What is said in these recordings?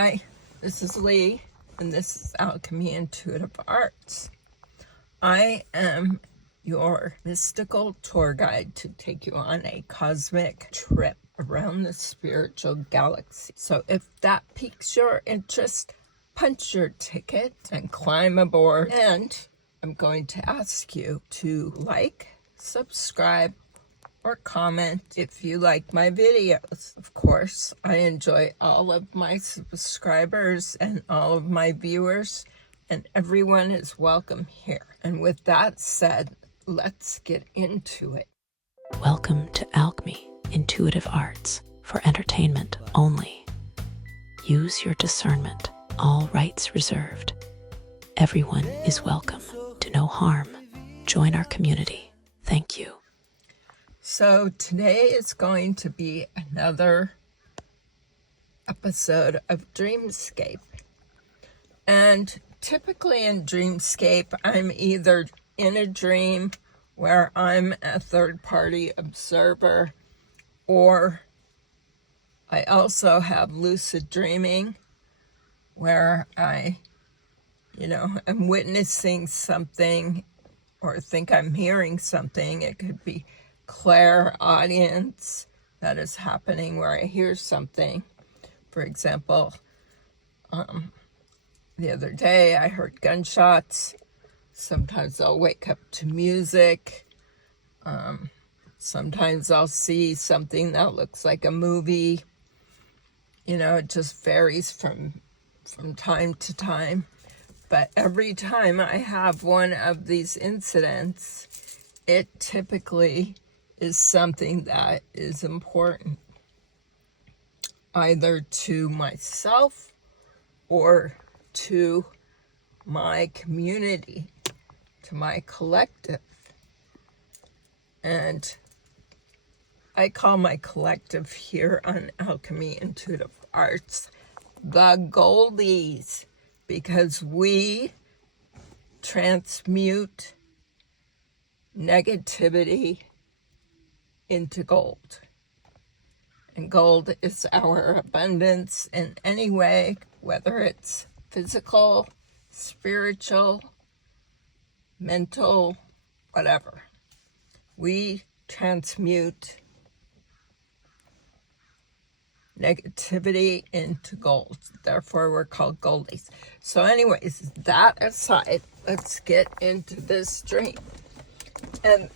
Hi, this is Lee, and this is Alchemy Intuitive Arts. I am your mystical tour guide to take you on a cosmic trip around the spiritual galaxy. So if that piques your interest, punch your ticket and climb aboard. And I'm going to ask you to like, subscribe, or comment if you like my videos. Of course, I enjoy all of my subscribers and all of my viewers, and everyone is welcome here. And with that said, let's get into it. Welcome to Alchemy Intuitive Arts for entertainment only. Use your discernment, all rights reserved. Everyone is welcome. Do no harm. Join our community. Thank you. So today is going to be another episode of Dreamscape. And typically in Dreamscape, I'm either in a dream where I'm a third-party observer, or I also have lucid dreaming where I, am witnessing something or think I'm hearing something. It could be clairaudience that is happening where I hear something. For example, the other day I heard gunshots. Sometimes I'll wake up to music. Sometimes I'll see something that looks like a movie. It just varies from time to time. But every time I have one of these incidents, it typically is something that is important, either to myself or to my community, to my collective. And I call my collective here on Alchemy Intuitive Arts the Goldies, because we transmute negativity into gold. And gold is our abundance in any way, whether it's physical, spiritual, mental, whatever. We transmute negativity into gold. Therefore, we're called Goldies. So anyways, that aside, let's get into this dream. And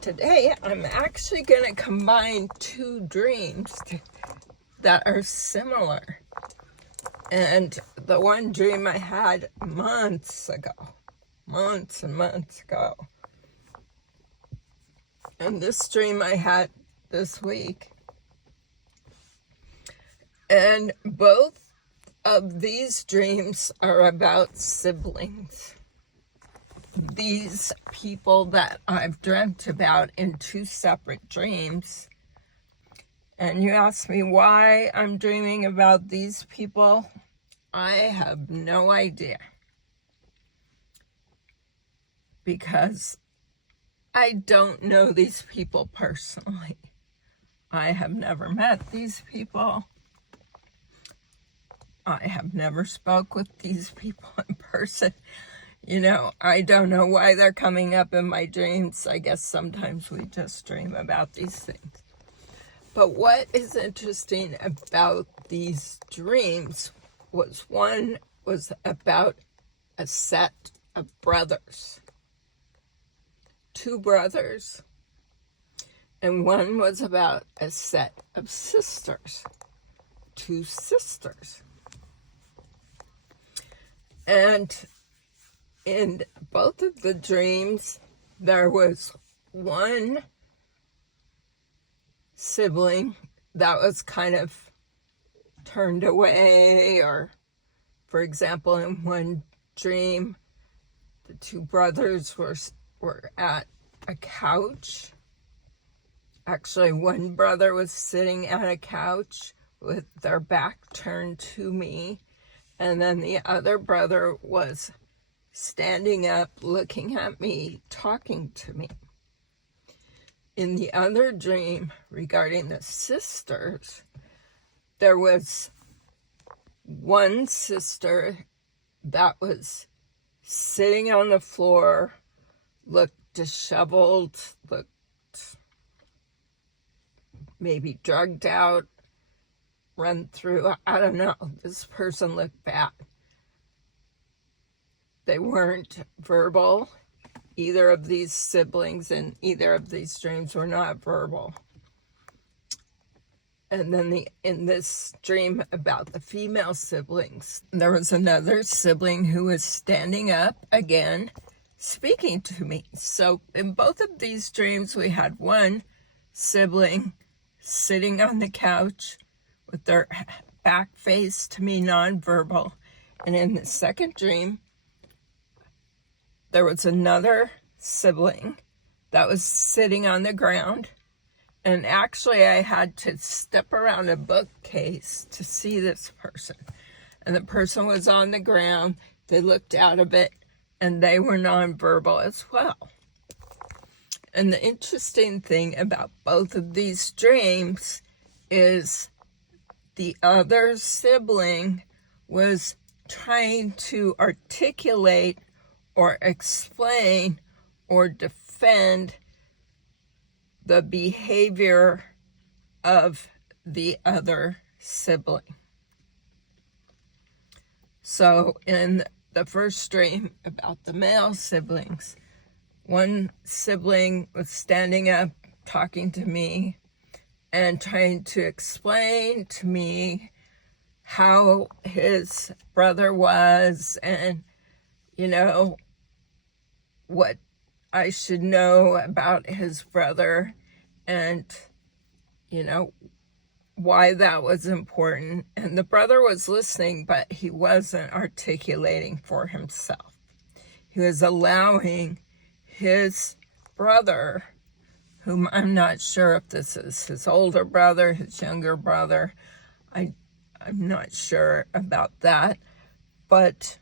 today, I'm actually going to combine two dreams that are similar. And the one dream I had months and months ago. And this dream I had this week. And both of these dreams are about siblings. These people that I've dreamt about in two separate dreams. And you ask me why I'm dreaming about these people? I have no idea. Because I don't know these people personally. I have never met these people. I have never spoke with these people in person. I don't know why they're coming up in my dreams. I guess sometimes we just dream about these things. But what is interesting about these dreams was one was about a set of brothers. Two brothers. And one was about a set of sisters. Two sisters. And in both of the dreams, there was one sibling that was kind of turned away, or, for example, in one dream, the two brothers were at a couch. Actually, one brother was sitting at a couch with their back turned to me, and then the other brother was standing up, looking at me, talking to me. In the other dream regarding the sisters, there was one sister that was sitting on the floor, looked disheveled, looked maybe drugged out, run through. I don't know. This person looked bad. They weren't verbal. Either of these siblings and either of these dreams were not verbal. And then in this dream about the female siblings, there was another sibling who was standing up again, speaking to me. So in both of these dreams, we had one sibling sitting on the couch with their back face to me, nonverbal. And in the second dream, there was another sibling that was sitting on the ground. And actually, I had to step around a bookcase to see this person. And the person was on the ground. They looked out of it, and they were nonverbal as well. And the interesting thing about both of these dreams is the other sibling was trying to articulate or explain or defend the behavior of the other sibling. So in the first dream about the male siblings, one sibling was standing up talking to me and trying to explain to me how his brother was and, what I should know about his brother and, why that was important. And the brother was listening, but he wasn't articulating for himself. He was allowing his brother, whom I'm not sure if this is his older brother, his younger brother. I'm not sure about that. But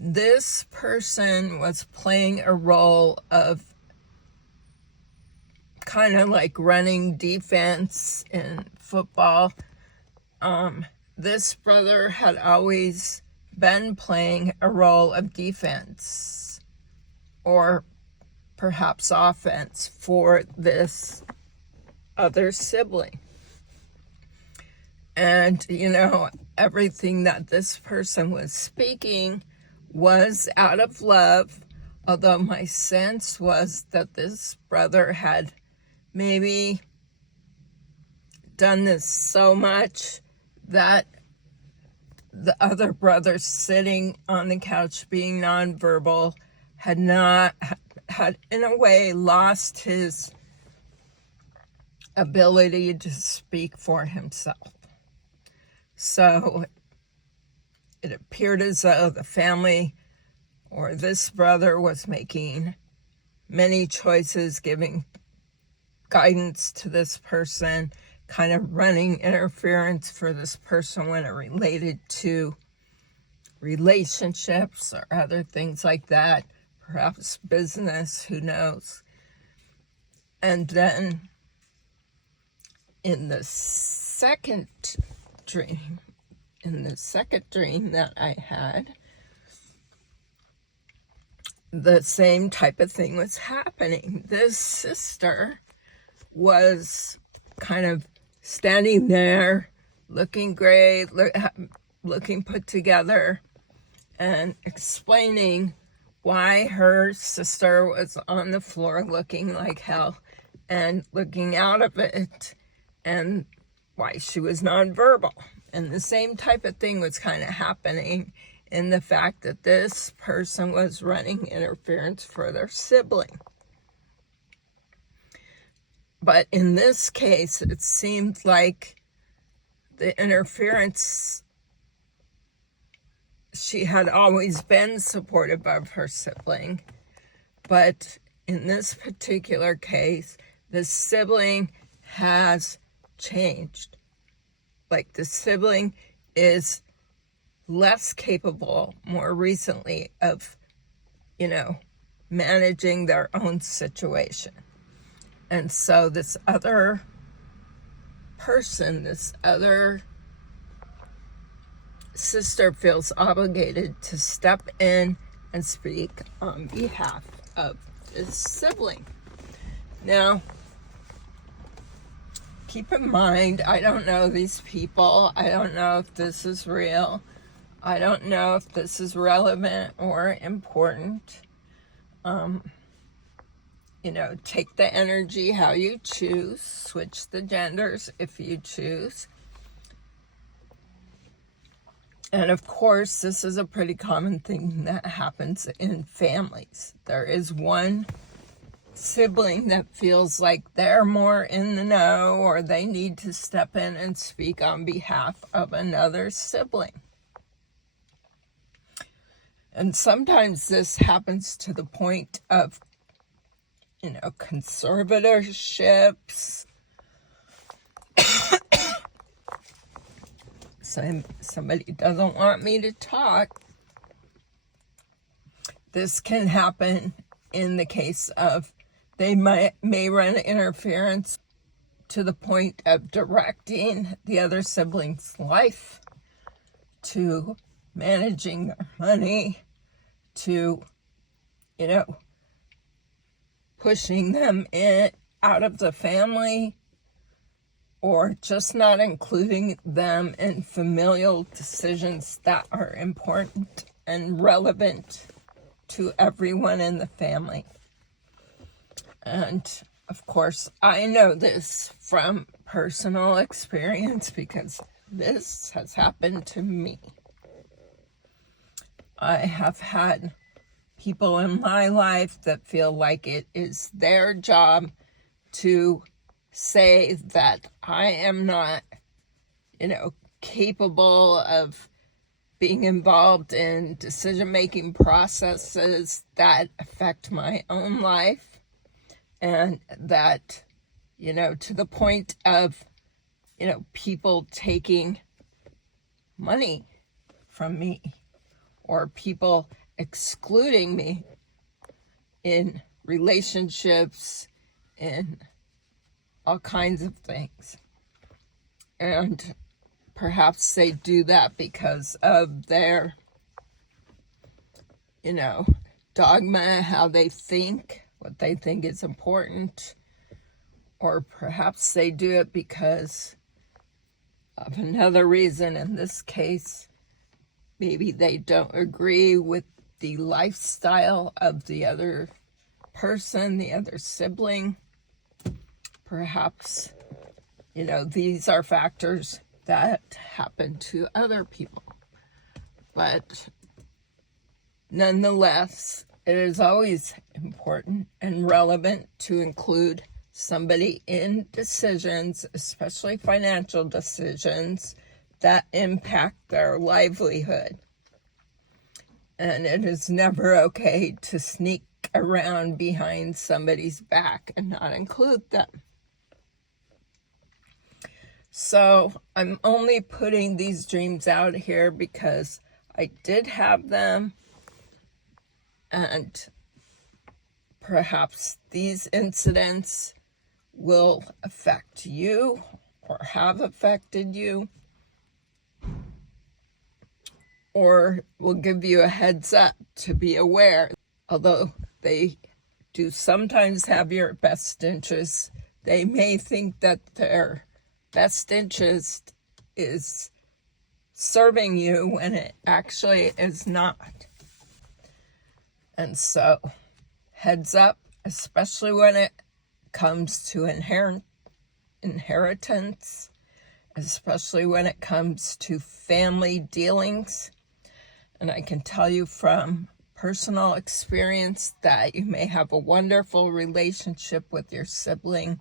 this person was playing a role of kind of like running defense in football. This brother had always been playing a role of defense or perhaps offense for this other sibling. And, everything that this person was speaking was out of love, although my sense was that this brother had maybe done this so much that the other brother sitting on the couch being nonverbal had in a way lost his ability to speak for himself. So it appeared as though the family or this brother was making many choices, giving guidance to this person, kind of running interference for this person when it related to relationships or other things like that, perhaps business, who knows. And then in the second dream that I had, the same type of thing was happening. This sister was kind of standing there, looking great, looking put together, and explaining why her sister was on the floor looking like hell and looking out of it, and why she was nonverbal. And the same type of thing was kind of happening in the fact that this person was running interference for their sibling. But in this case, it seemed like the interference, she had always been supportive of her sibling. But in this particular case, the sibling has changed. Like the sibling is less capable more recently of, managing their own situation. And so this other person, this other sister feels obligated to step in and speak on behalf of this sibling. Now, keep in mind, I don't know these people. I don't know if this is real. I don't know if this is relevant or important. Take the energy how you choose. Switch the genders if you choose. And of course, this is a pretty common thing that happens in families. There is one sibling that feels like they're more in the know, or they need to step in and speak on behalf of another sibling. And sometimes this happens to the point of, conservatorships. So somebody doesn't want me to talk. This can happen in the case of they may run interference to the point of directing the other sibling's life, to managing their money, to, pushing them out of the family, or just not including them in familial decisions that are important and relevant to everyone in the family. And of course, I know this from personal experience because this has happened to me. I have had people in my life that feel like it is their job to say that I am not, capable of being involved in decision-making processes that affect my own life, and that, to the point of, people taking money from me, or people excluding me in relationships, in all kinds of things. And perhaps they do that because of their, dogma, how they think, what they think is important. Or perhaps they do it because of another reason. In this case, maybe they don't agree with the lifestyle of the other person, the other sibling. Perhaps, these are factors that happen to other people. But nonetheless, it is always important and relevant to include somebody in decisions, especially financial decisions, that impact their livelihood. And it is never okay to sneak around behind somebody's back and not include them. So I'm only putting these dreams out here because I did have them, and perhaps these incidents will affect you or have affected you, or will give you a heads up to be aware. Although they do sometimes have your best interests, they may think that their best interest is serving you when it actually is not. And so, heads up, especially when it comes to inheritance, especially when it comes to family dealings. And I can tell you from personal experience that you may have a wonderful relationship with your sibling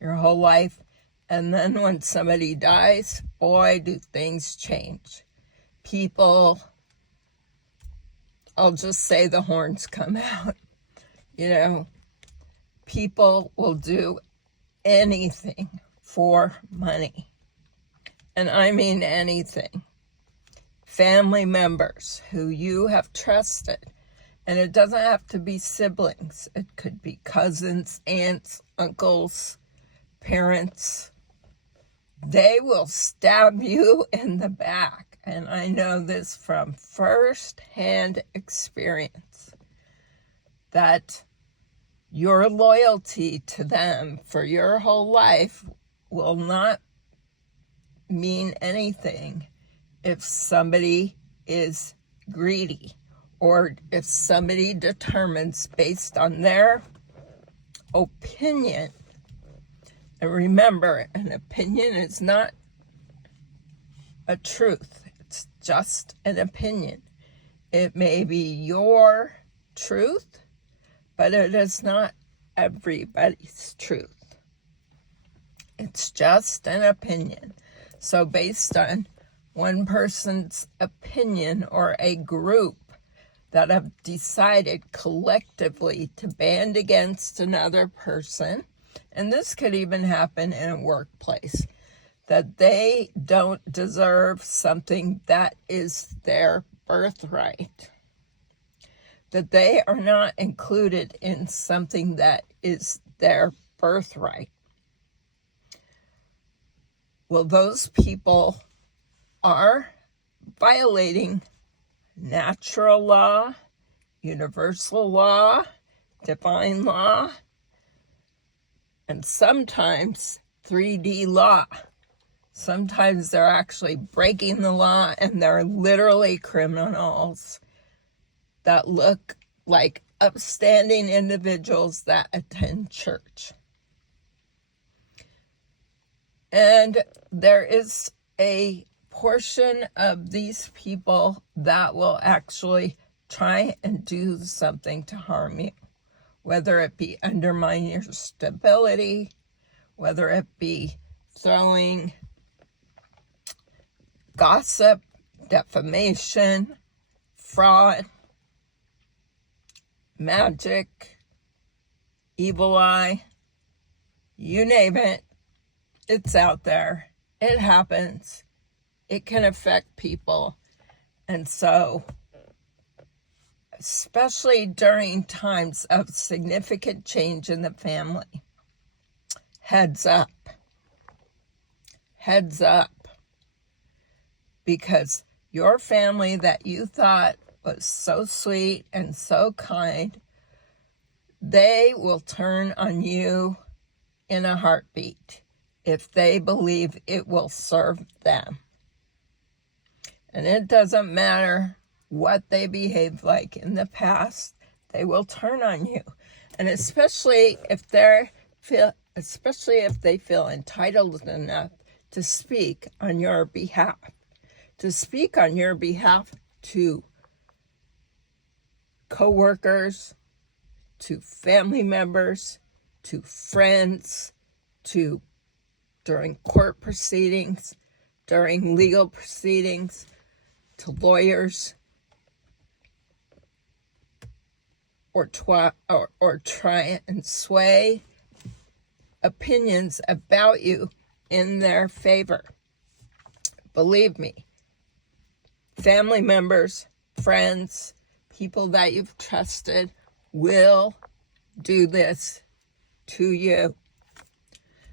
your whole life, and then when somebody dies, boy, do things change. People, I'll just say the horns come out. People will do anything for money. And I mean anything. Family members who you have trusted. And it doesn't have to be siblings. It could be cousins, aunts, uncles, parents. They will stab you in the back and I know this from first-hand experience, that your loyalty to them for your whole life will not mean anything if somebody is greedy, or if somebody determines based on their opinion. And remember, an opinion is not a truth. It's just an opinion. It may be your truth, but it is not everybody's truth. It's just an opinion. So based on one person's opinion, or a group that have decided collectively to band against another person, and this could even happen in a workplace, that they don't deserve something that is their birthright, that they are not included in something that is their birthright. Well, those people are violating natural law, universal law, divine law, and sometimes 3D law. Sometimes they're actually breaking the law, and they're literally criminals that look like upstanding individuals that attend church. And there is a portion of these people that will actually try and do something to harm you, whether it be undermine your stability, whether it be throwing gossip, defamation, fraud, magic, evil eye, you name it, it's out there. It happens. It can affect people. And so, especially during times of significant change in the family, heads up. Heads up. Because your family that you thought was so sweet and so kind, they will turn on you in a heartbeat if they believe it will serve them. And it doesn't matter what they behaved like in the past, they will turn on you. And especially if they feel entitled enough to speak on your behalf. To speak on your behalf to co-workers, to family members, to friends, to during court proceedings, during legal proceedings, to lawyers, or try and sway opinions about you in their favor. Believe me, family members, friends, people that you've trusted will do this to you.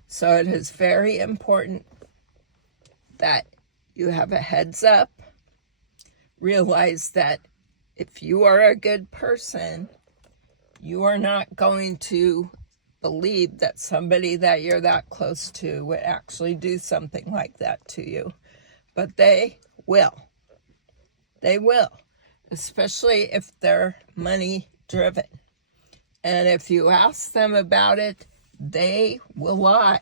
So it is very important that you have a heads up. Realize that if you are a good person, you are not going to believe that somebody that you're that close to would actually do something like that to you. But they will. They will, especially if they're money driven. And if you ask them about it, they will lie.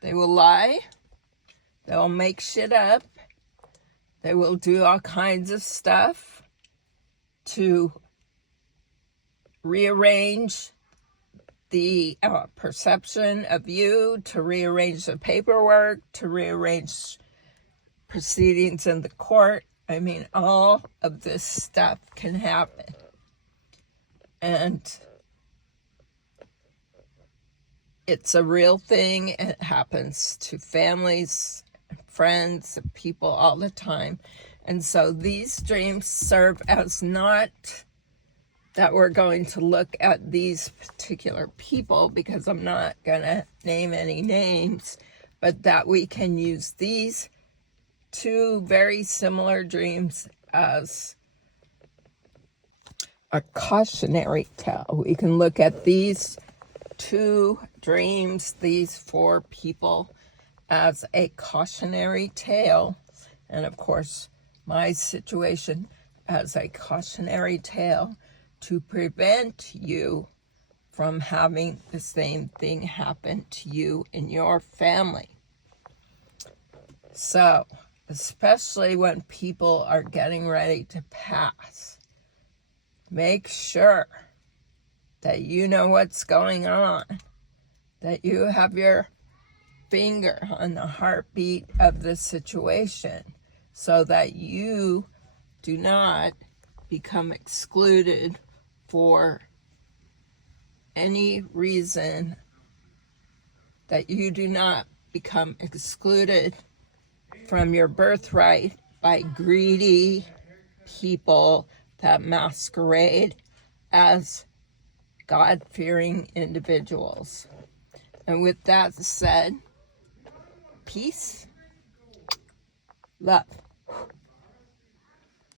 They will lie. They'll make shit up. They will do all kinds of stuff to rearrange the perception of you, to rearrange the paperwork, to rearrange proceedings in the court. I mean, all of this stuff can happen. And it's a real thing. It happens to families, friends, people all the time. And so these dreams serve as not that we're going to look at these particular people, because I'm not going to name any names, but that we can use these two very similar dreams as a cautionary tale. We can look at these two dreams, these four people, as a cautionary tale, and of course my situation as a cautionary tale to prevent you from having the same thing happen to you and your family. So, especially when people are getting ready to pass, make sure that you know what's going on, that you have your finger on the heartbeat of the situation so that you do not become excluded for any reason, that you do not become excluded from your birthright by greedy people that masquerade as God-fearing individuals. And with that said, peace, love.